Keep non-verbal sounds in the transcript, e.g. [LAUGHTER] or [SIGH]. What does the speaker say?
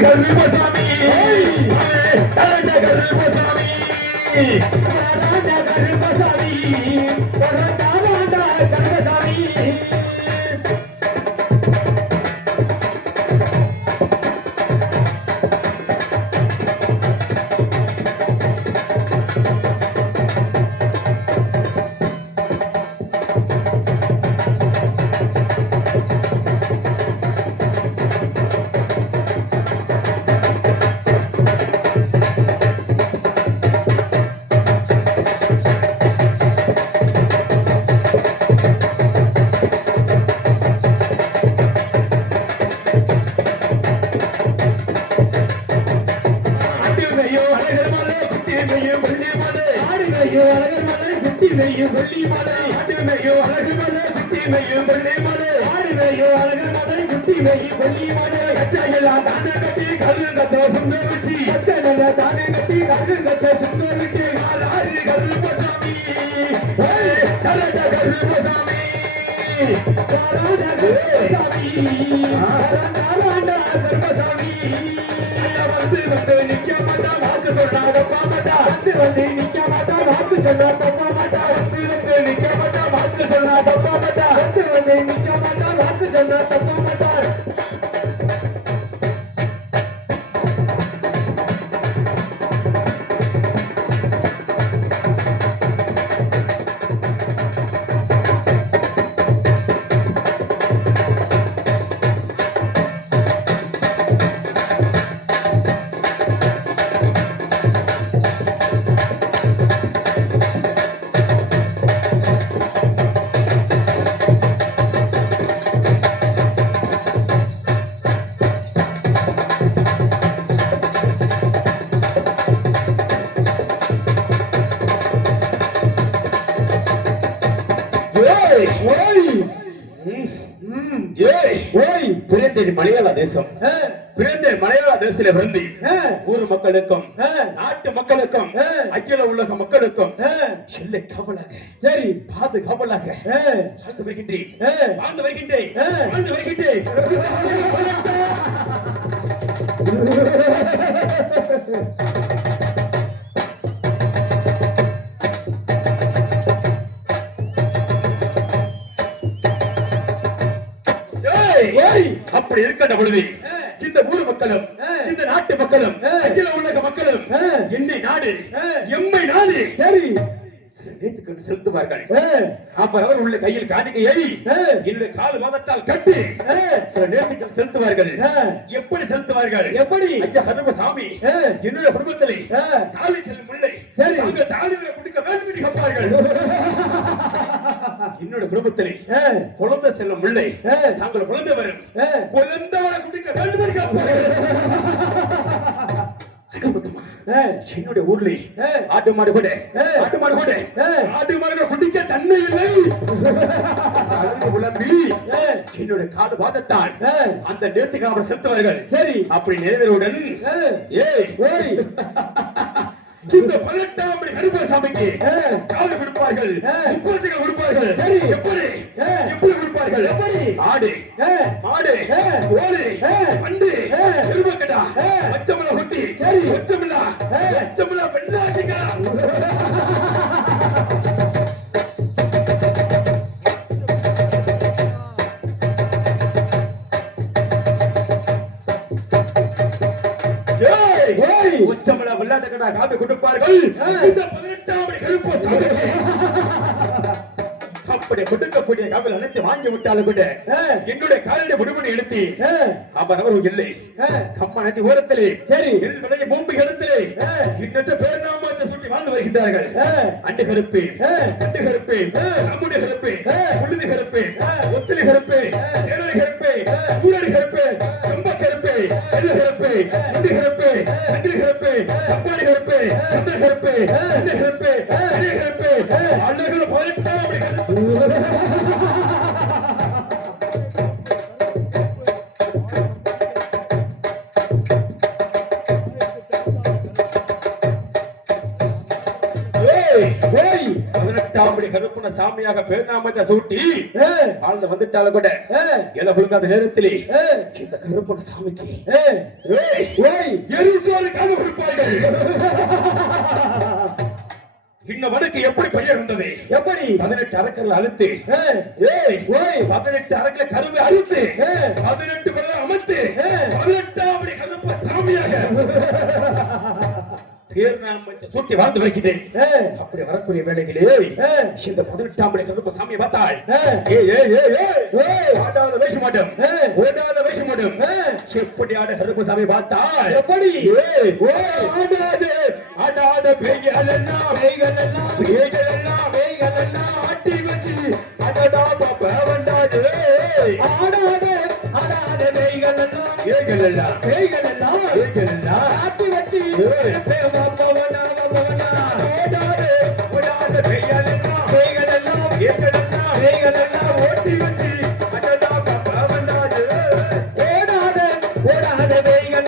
கருப்பசாமி கரண்ட கருப்பசாமி கருப்பசாமி கருப்பசாமி குட்டி வெய்யும் வெள்ளி மலை அடிமையோ அழகர் மலை குட்டிமையோ வெள்ளி மலை ஆடுகையோ அழகர் மலை குட்டி வெய்யும் வெள்ளி மலை கச்சையெல்லாம் தானே கட்டி கல்லு கச்சவசம் வச்சு பச்சை நல்ல தானே கட்டி கரு கச்ச சுங்க விட்டு ஆளாரி கருப்பசாமி கரண்ட கருப்பசாமி காரான கருப்பசாமி காரான கருப்பசாமி வந்து வந்து நிக்க மாட்டா வாக்கு சொன்னாங்க பாமாட்டா. வந்து வந்து பிறந்தது மலையாள தேசம் பிறந்த மலையாள தேசத்திலே பிறந்து ஊர் மக்களுக்கும் நாட்டு மக்களுக்கும். அகில உலக மக்களுக்கும் எல்லை காவலாக சரி பாதுகாவலாக வாழ்ந்து வருகின்றேன் வாழ்ந்து வருகின்றேன். வாழ்ந்து வருகின்றேன் [LAUGHS] அப்படி இருக்கின்ற பொழுது. இந்த ஊர் மக்களும். இந்த நாட்டு மக்களும். அகில உலக மக்களும். என்னை நாடு. எம்மை நாடு சரி சில நேத்துக்கொண்டு செலுத்துவார்கள் அவர் உள்ள கையில் காணிக்கையை ஏ. என்னுடைய காது வாதத்தால் கட்டி சில நேரத்துக்கள் செலுத்துவார்கள். எப்படி செலுத்துவார்கள் எப்படி ஐயா. என்னுடைய குடும்பத்திலே. தாலி செல்லும் முல்லை சரி. நாங்கள் தாலி குடிக்க வேண்டும் கேட்பார்கள் [LAUGHS] என்னுடைய குடும்பத்திலே குழந்தை செல்லும் முல்லை ஏ. தாங்கள் குழந்தை வரும் குழந்தை வர குடிக்க என்னுடைய ஊர்ல. ஆட்டு மாடு கூட. ஆட்டு மாடு கூட. ஆட்டு மாடுகள் குடிக்க தன்மை இல்லை. புலம்பி. என்னுடைய காது வாதத்தால் ஏ. அந்த நேர்த்திக்கு அவர்கள் செலுத்துவார்கள் சரி. அப்படி நிறைவேறுடன் ஏ ஏய். [LAUGHS] இந்த பதினெட்டாம் படி கருப்பசாமிக்கு. காது கொடுப்பார்கள். முப்பதுகள் கொடுப்பார்கள் சரி. எப்படி. எப்படி கொடுப்பார்கள் எப்படி? ஆடு மாடு ஏ. பண்டு. எருமக்கடா ஏ. பச்சமலை கொட்டி சரி. பச்சமலா ஏ. பச்சமலா வெள்ளாட்டுக்கடா காப்பி கொடுப்பார்கள். இந்த பதினெட்டாம் கருப்பசாமிக்கு அப்படி கொடுக்கக்கூடிய காவல் அனைத்து வாங்கி விட்டாலும் கூட. என்னுடைய காலடி விடுபடி எடுத்து அவர் அவர் இல்லை கம்மனத்தி ஓரத்திலே சரி விலையை பூம்பு இடத்திலே ஏ. இன்னத்த பேர் நாம சொல்லி வாழ்ந்து வருகின்றார்கள் அண்டு கருப்பு. சண்டு கருப்பு. சாமுடி கருப்பு. புழுதி கருப்பு. ஒத்திலி கருப்பு தேரடி கருப்பு ஊரடி கருப்பு கம்ப கருப்பு எள்ள கருப்பு நண்டு கருப்பு சங்கிலி கருப்பு சப்பாடி கருப்பு சந்த கருப்பு சின்ன கருப்பு பெரிய கருப்பு அழகுல அப்படி கருப்பு ஏய் ஓய் பதினெட்டாம் அப்படி கருப்பன சாமியாக பேர்நாமத்தை சூட்டி வாழ்ந்து வந்துட்டால கூட எல குழுங்காத நேரத்திலே இந்த கருப்பன சாமிக்கு எரிசோறு கொடுப்பார்கள் இன்னவனுக்கு எப்படி பெயர் வந்தது எப்படி? பதினெட்டு அரக்கர்கள் அழுத்து பதினெட்டு அரக்கல கருவை அழுத்து பதினெட்டு பேரை அமர்த்து. பதினெட்டாம் அப்படி கருப்ப சாமியாக. பேர் நாம சூட்டி வாழ்ந்து வருகிறேன். அப்படி வரக்கூடிய வேலைகளே இந்த பதினெட்டாம் படி கருப்ப சாமியை பார்த்தாள் ஆடாத வேஷ மாட்டோம். ஓடாத வேஷ மாட்டோம் எப்படி ஆட கருப்ப சாமி பார்த்தாள் எப்படி ஆடாத ஆடாத பேய்கள் எல்லாம் பேய்கள் எல்லாம் பேய்கள் எல்லாம் பேய்கள் எல்லாம் ஆட்டி வச்சு அடடா பாப்ப வந்தாது. ஆடாத ஆடாத பேய்கள் எல்லாம் பேய்கள் எல்லாம் பேய்கள் எல்லாம் ஆட்டி Oi, pega uma